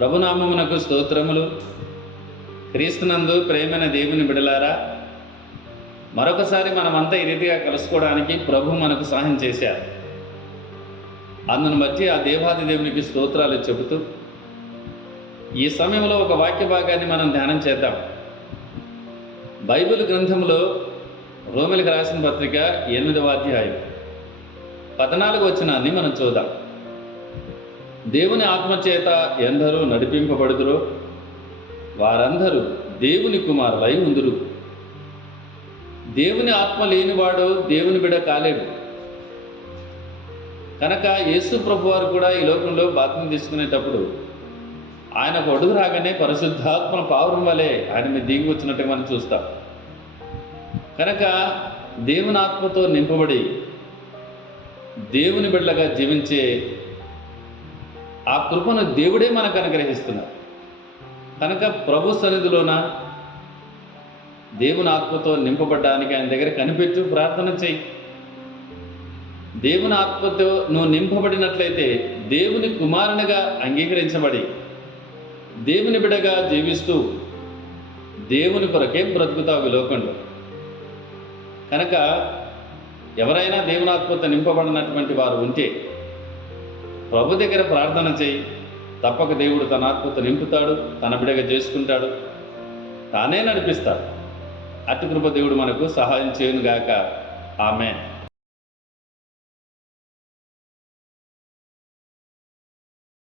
ప్రభునామమునకు స్తోత్రములు. క్రీస్తునందు ప్రేమైన దేవుని బిడలారా, మరొకసారి మనమంతా ఈ రీతిగా కలుసుకోవడానికి ప్రభు మనకు సహాయం చేశారు. అందును బట్టి ఆ దేవాది దేవునికి స్తోత్రాలు చెబుతూ ఈ సమయంలో ఒక వాక్య భాగాన్ని మనం ధ్యానం చేద్దాం. బైబిల్ గ్రంథంలో రోమిలకు రాసిన పత్రిక 8వ అధ్యాయం 14వ వచనాన్ని మనం చూద్దాం. దేవుని ఆత్మచేత ఎందరూ నడిపింపబడుదురో వారందరూ దేవుని కుమారులై ఉందురు. దేవుని ఆత్మ లేనివాడు దేవుని బిడ్డ కాలేడు. కనుక యేసు ప్రభువారు కూడా ఈ లోకంలో బాప్తిసం తీసుకునేటప్పుడు ఆయనకు అడుగు రాగానే పరిశుద్ధాత్మ పావురం వలె ఆయన మీద దిగి వచ్చినట్టుగా మనం చూస్తాం. కనుక దేవుని ఆత్మతో నింపబడి దేవుని బిడ్డలుగా జీవించే ఆ కృపను దేవుడే మనకు అనుగ్రహిస్తున్నారు. కనుక ప్రభు సన్నిధిలోన దేవుని ఆత్మతో నింపబడ్డానికి ఆయన దగ్గర కనిపెట్టు ప్రార్థన చేయి. దేవుని ఆత్మతో నువ్వు నింపబడినట్లయితే దేవుని కుమారునిగా అంగీకరించబడి దేవుని బిడ్డగా జీవిస్తూ దేవుని కొరకే బ్రతుకుతావు ఈ లోకంలో. కనుక ఎవరైనా దేవుని ఆత్మతో నింపబడినటువంటి వారు ఉంటే ప్రభు దగ్గర ప్రార్థన చేయి. తప్పక దేవుడు తన ఆత్మతో నింపుతాడు, తన బిడ్డగా చేసుకుంటాడు, తానే నడిపిస్తాడు. అటు కృప దేవుడు మనకు సహాయం చేయునుగాక. ఆమేన్.